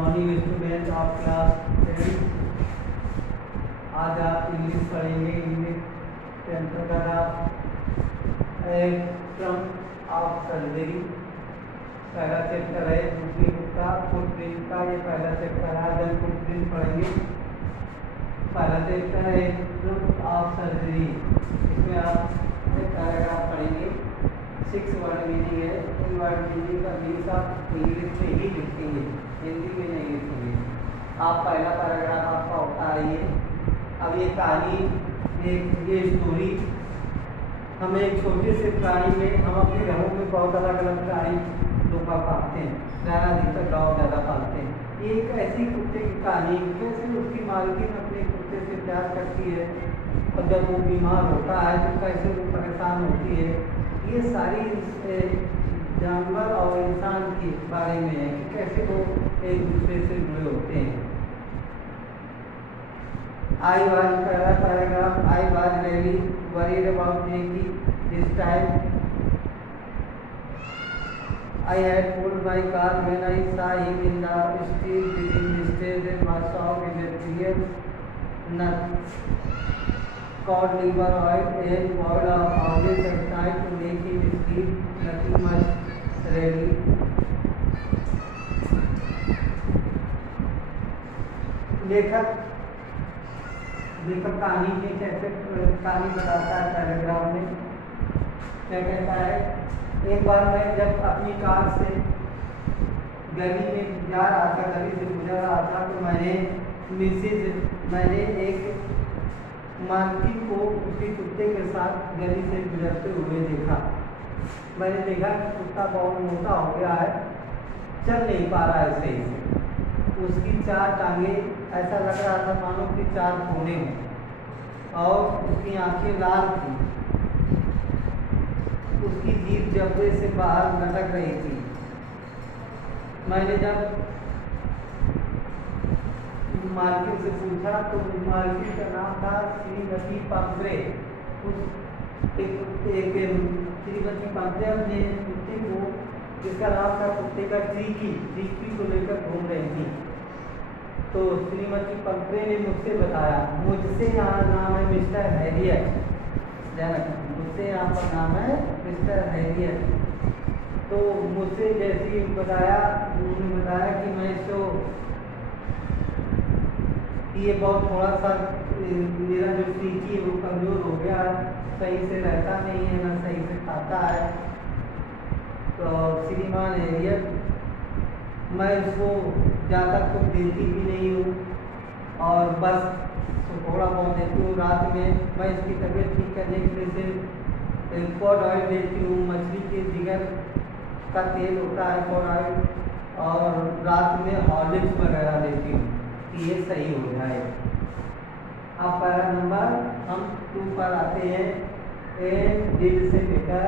Morning student of class 10। आज आप English पढ़ेंगे। इंग्लिश के अंतर्गत आप फ्रॉम ऑफ सर्जरी पहला चैप्टर है दूसरी बुक का फुटप्रिंट का। ये पहला चैप्टर है। आज हम फुटप्रिंट पढ़ेंगे। पहला चैप्टर है फ्रॉम ऑफ सर्जरी। इसमें आप एक पैराग्राफ पढ़ेंगे। 6 वर्ड मीनिंग है। इन वर्ड मीनिंग का मीन्स आप इंग्लिश में ही लिखेंगे, हिंदी में नहीं लिखेंगे। आप पहला पैराग्राफ आपका उठा रही है। अब ये कहानी ये स्टोरी हमें एक छोटे से प्राणी में, हम अपने घरों में बहुत अलग अलग प्राणी लोग पालते हैं, ज़्यादा अधिकतर गाँव ज़्यादा पालते हैं। ये एक ऐसी कुत्ते की कहानी, कैसे उसकी मालकिन अपने कुत्ते से प्यार करती है और जब वो बीमार होता है तो कैसे वो परेशान होती है। ये सारी जानवर और इंसान के बारे में है कि कैसे वो एक दूसरे से जुड़े होते हैं। आई वाज पहला paragraph. I was really worried about Jackie this time. I had pulled my car when I saw him in the street within the stage and my song in a clear nut. Cod liver oil and boiled houses at night to make him sleep. Nothing much really. लेखक कहानी के कैसे कहानी बताता है paragraph में। क्या कहता है, एक बार मैं जब अपनी कार से गली में जा रहा था, गली से गुजर रहा था, तो मैंने एक मालकिन को उसके कुत्ते के साथ गली से गुजरते हुए देखा। मैंने देखा कि कुत्ता बहुत मोटा हो गया है, चल नहीं पा रहा है सही से। उसकी 4 टांगे ऐसा लग रहा था मानो कि 4 कोने हों और उसकी आंखें लाल थी। उसकी जीभ जब्बे से बाहर लटक रही थी। मैंने जब मालकिन से पूछा तो मालकिन का नाम था श्रीमती पंपरे। श्रीमती पंपरे अपने कुत्ते को, जिसका नाम था कुत्ते का ट्रीकी को लेकर घूम रही थी। तो श्रीमती पंपरे ने मुझसे बताया, मुझसे यहाँ नाम है मिस्टर हैरियट, मुझसे यहाँ पर नाम है मिस्टर हैरियट। तो मुझसे जैसे बताया, उन्होंने बताया कि मैं इसको ये बहुत थोड़ा सा मेरा जो ट्रीकी है वो कमज़ोर हो गया, सही से रहता नहीं है, ना सही से खाता है। तो श्रीमान हैरियट, मैं उसको ज़्यादा कुछ देती भी नहीं हूँ और बस थोड़ा बहुत देती हूँ। रात में मैं इसकी तबीयत ठीक करने के लिए सिर्फ कॉड ऑयल देती हूँ, मछली के जिगर का तेल होता है कॉड ऑयल, और रात में हॉर्लिक्स वगैरह देती हूँ कि ये सही हो जाए। अब पैरा नंबर हम 2 पर आते हैं। एंड डिड से लेकर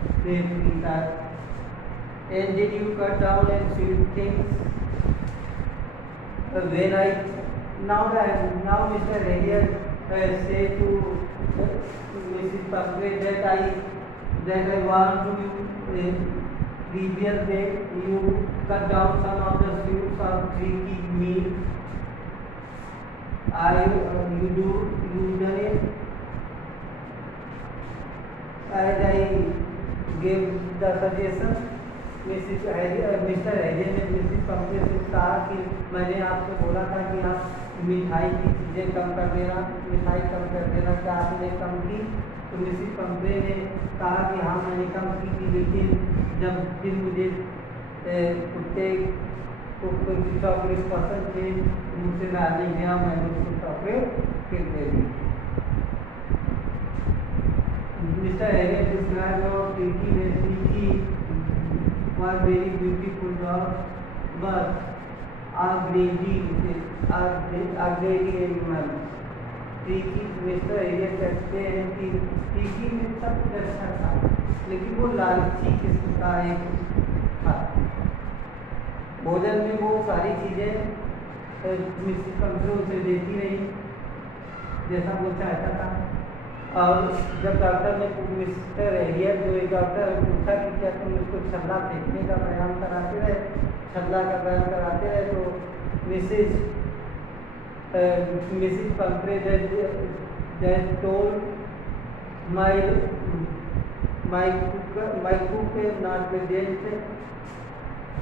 सेफ्टी तक। And did you cut down and feed things? When I now Mr. Elliot said to Mrs. Pumphrey that I want to previous day you cut down some of the fruits of tricky meat. You done it as I gave the suggestion. Mister Harriet ने Mrs पंपरे से कहा कि मैंने आपसे बोला था कि आप मिठाई की चीज़ें कम कर देना, मिठाई कम कर देना, क्या आपने कम की? तो मिसिस पंपरे ने कहा कि हाँ मैंने कम की थी, लेकिन जब फिर मुझे कुत्ते को कोई चॉकलेट पसंद थे, मुझसे रहा नहीं गया, मैंने उसको चॉकलेट फिर दे दी। मिस्टर हैरियट डिस्क्राइब और Tricki was very beautiful dog, but a greedy animal. Tricki mister Herriot कहते हैं कि ट्रीकी में सब कुछ अच्छा था, लेकिन वो लालची किस्म का एक था। भोजन में वो सारी चीज़ें मिस्टर पंपरे उसे देती रही जैसा वो चाहता था, और जब डॉक्टर ने मिस्टर एरियर जो एक डॉक्टर ने पूछा कि क्या तुम इसको छल्ला फेंकने का बयान कराते रहे, छल्ला का बयान कराते रहे, तो Mrs Pumphrey that told my cook is not present,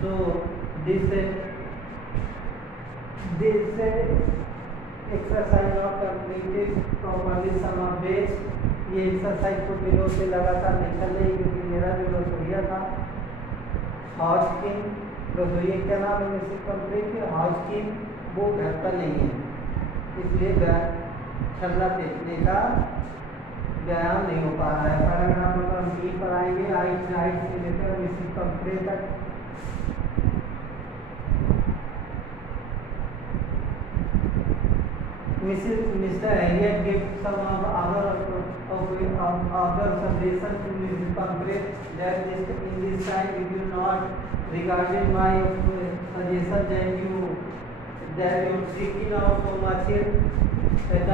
so this exercise not completed properly some of days. ये एक्सरसाइज को दिनों से लगातार नहीं चल रही क्योंकि मेरा जो रसोईया था हॉजकिन, रसोईया क्या नाम है मिसिज पंपरे के, हॉजकिन, वो घर पर नहीं है, इसलिए छल्ला फेंकने का व्यायाम नहीं हो पा रहा है। पैराग्राफ नंबर 3 पर आएंगे, आइट से लेकर मिसिज पंपरे तक। Mr. Elliot gave some other suggestion to Mrs. Pankre that in this time if you not regarded my suggestion that you seeking out so much that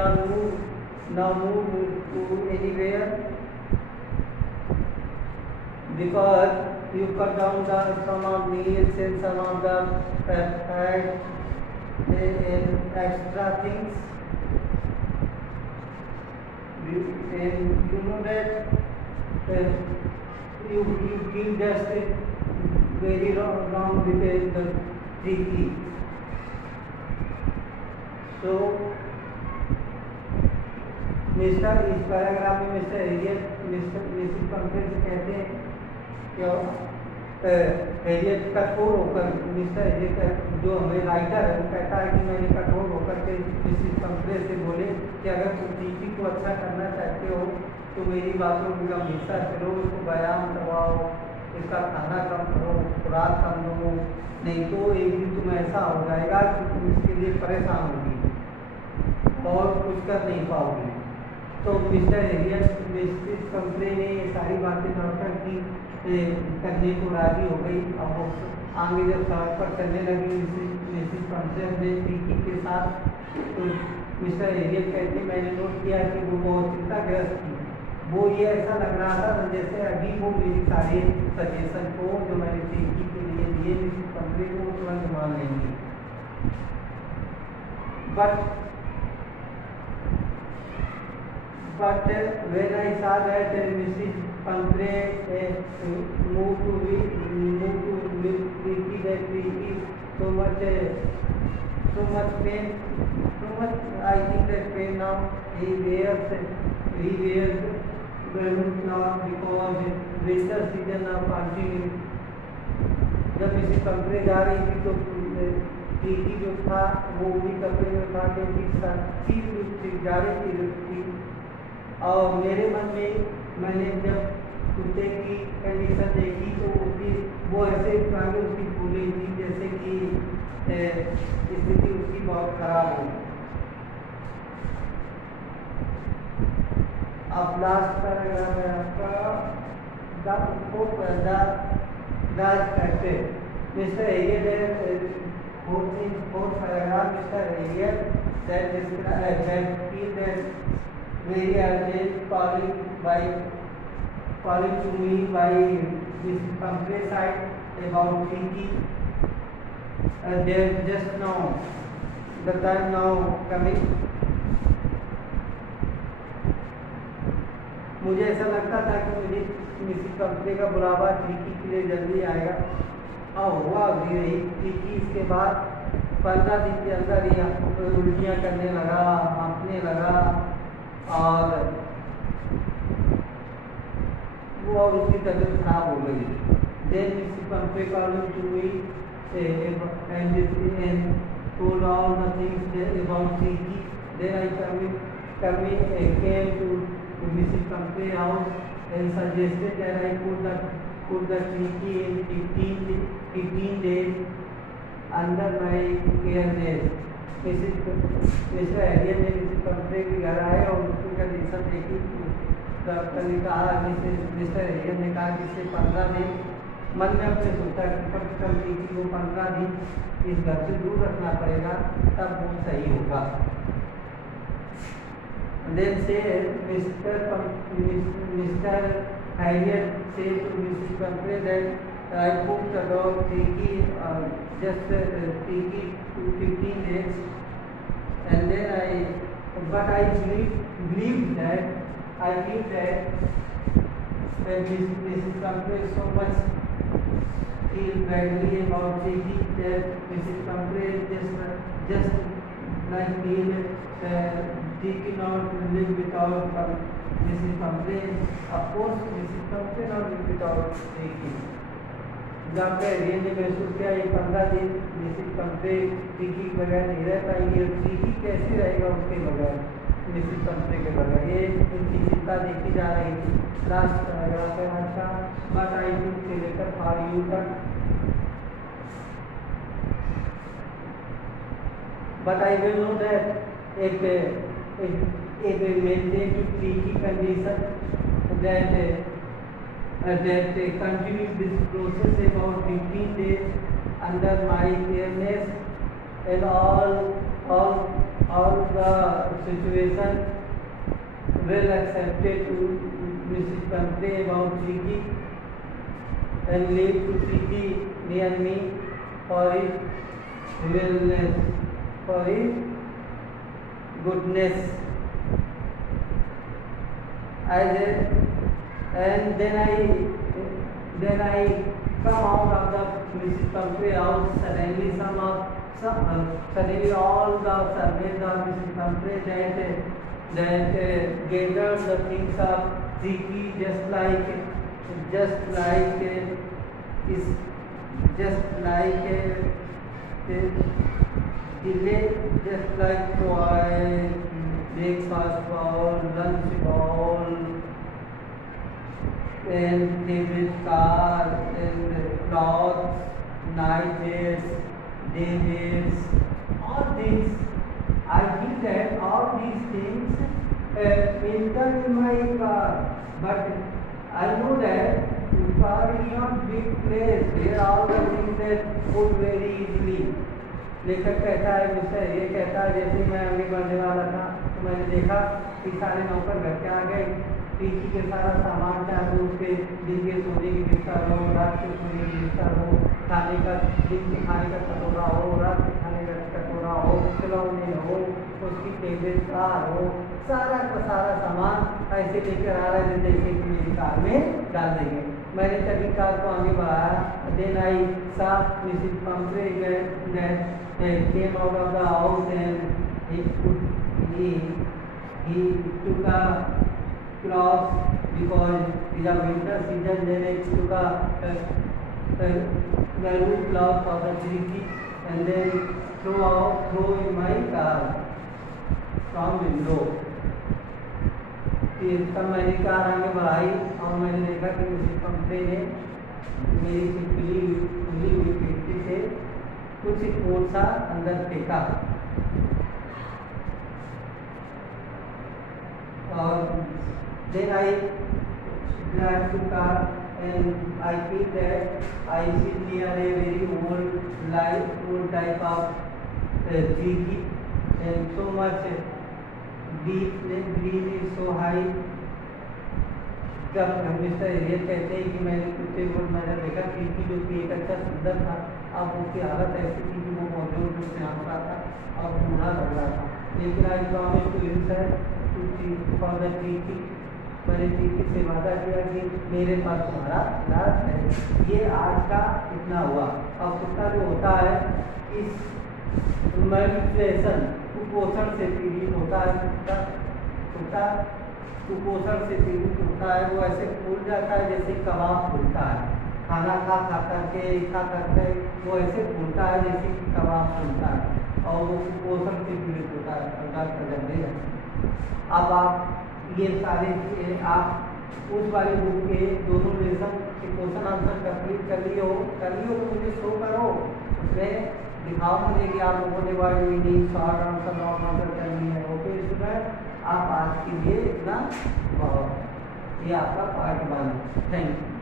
now move to anywhere because you cut down some of meals and some of the extra things. And you know that you feel just very wrong with the tricky. So mister इस paragraph में mister एरियट Mrs पंपरे से कहते हैं कि एरियट कठोर होकर, mister एरियट जो हमें राइटर है वो कहता है कि मैंने कठोर होकर के मिसिज पंपरे से बोले कि अगर तुम टीची को अच्छा करना चाहते हो तो मेरी बातों की गंभीरता करो, इसको व्यायाम करवाओ, इसका खाना कम करो, खुराक कम दो, नहीं तो एक दिन तुम ऐसा हो जाएगा कि तुम इसके लिए परेशान होगी और कुछ कर नहीं पाओगी। तो मिस्टर एरियट मिसिज पंपरे ने ये सारी बातें डॉक्टर की करने को राजी हो गई। अब वो आगे जब सड़क पर चलने लगी मिसिज पंपरे ने टीकी के साथ, तो मिस्टर एरियट कहते मैंने नोट किया कि वो बहुत चिंताग्रस्त थी। वो ये ऐसा लग रहा था जैसे अभी वो मेरी सारे सजेशन को जो मैंने टीकी के लिए दिए मिसिज पंपरे को तुरंत मान लेंगी। But when I saw that Mrs. Pankre moved to Vicky, that Vicky so much pain, so much I think that pain now he wears garments now because winter season now continue. जब Mrs पंपरे जा रही थी तो विकी जो था वो भी कपड़े में था क्योंकि सर्दी जाड़े की थी। और मेरे मन में मैंने जब कुत्ते की कंडीशन देखी तो वो ऐसे प्राणी उसकी फूली थी जैसे कि स्थिति उसकी बहुत खराब हो। अब लास्ट पैराग्राफ है आपका mister Herriot fourth paragraph mister Herriot that very urgent calling to me by this Pankre side about thinking there just now the time now coming। मुझे ऐसा लगता था कि मुझे मिसिज पंपरे का बुलावा टीकी के लिए जल्दी आएगा और हुआ भी रही। टीकी इसके बाद 15 दिन के अंदर ही उल्टियाँ करने लगा, हाँफने लगा और वो और उसकी तबीयत खराब हो गई। Then Mrs Pumphrey calling to me and told all the things about Tiki। Then I came to Mrs. Pankre house and suggested that I put the Tiki in 15 days under my care। Mister Herriot ने Mrs पंपरे के घर आए और उसकी condition देखी। Doctor ने कहा mister Herriot ने कहा कि इसे 15 दिन मन में अपने सोचा कि कम से कम टीकी को 15 दिन इस घर से दूर रखना पड़ेगा तब वो सही होगा। Then say Mr. Harriet said to Mrs. Pumphrey that I cooked the dog Tiki just Tiki to 15 days, and then but I believe that Mrs. Pumphrey so much feel badly about Tiki that Mrs. Pumphrey just like feel Tiki not live without Mrs. Pumphrey. Of course, Mrs. Pumphrey not live without Tiki. Doctor एरियन ने महसूस किया ये 15 दिन Mrs पंपरे टीकी के बगैर नहीं रह पाएंगे और टीकी कैसे रहेगा उसके बगैर, मिसिस पंपरे के बगैर। ये उनकी चिंता देखी जा रही थी। लास्ट पैराग्राफ है अच्छा, बट आई विल से लेकर फॉर यू तक, but I will know that if they maintain to Tricki condition that they continue this process about 15 days under my awareness, and all the situation well accepted to Mrs. Pumphrey about Tiki and leave to Tiki near me for his wellness, for his goodness. And then I come out of the Mrs. Pumphrey house. Suddenly suddenly all the servants of Mrs. Pumphrey that gathered the things of Tiki just like toy, breakfast bowl, lunch bowl, and table car, and clothes, night dress, day dress, all these. I feel that all these things enter in my car, but I know that car is not big place where all the things that put very easily. लेखक कहता है, मुझसे ये कहता है, जैसे मैं आगे बढ़ने वाला था तो मैंने देखा कि सारे नौकर घर के आ गए। टीकी के सारा सामान, चाहे उसके दिन के सोने की बिस्तर हो, रात के सोने की बिस्तर हो, खाने का दिन के खाने का कटोरा हो, रात के खाने का कटोरा हो, खिलौने हो, उसकी टेबल कार हो, सारा का सारा सामान ऐसे लेकर आ रहा है जैसे कि मेरी कार में डाल देंगे। मैंने तभी कार को आगे बढ़ाया। देन आई सा Mrs पंपरे came out of the house and he took a cloth because it is a winter season. Then he took a maroon cloth for the Tiki and then throw in my car from window. तब मैंने car आगे बढ़ाई और मैंने देखा कि Mrs पंपरे ने मेरी खुली हुई खिड़की से कुछ कोसा अंदर फेंका और then I drive to car and I feel that I sit near a very old type of Tiki and so much deep green is so high. जब मिस्टर एरियन कहते हैं कि मैंने कुत्ते को मैंने देखा टीकी जो कि एक अच्छा सुंदर था, अब उसकी हालत ऐसी थी कि वो मौजूद रूप से आंख रहा था और बूढ़ा लग रहा था। लेकिन आज promise to him sir for Tricki, मैंने टीकी से वादा किया कि मेरे पास तुम्हारा इलाज है। ये आज का इतना हुआ। अब कुत्ता जो होता है इस मेडिटेशन कुपोषण से पीड़ित होता है, कुत्ता कुपोषण से पीड़ित होता है, वो ऐसे फूल जाता है जैसे कबाब फूलता है। खाना खा करके वो ऐसे फूलता है जैसे कि कबाब फूलता है और वो कुपोषण से पीड़ित होता है। अब आप ये सारे आप उस वाले बुक के दोनों लेसन के क्वेश्चन आंसर कंप्लीट कर लिए हो तो मुझे शो करो, उसमें दिखाओ मुझे कि आप लोगों ने word meaning, short answer, long answer करनी है। ओके स्टूडेंट, आप आज के लिए इतना बहुत, ये आपका पार्ट 1। Thank you.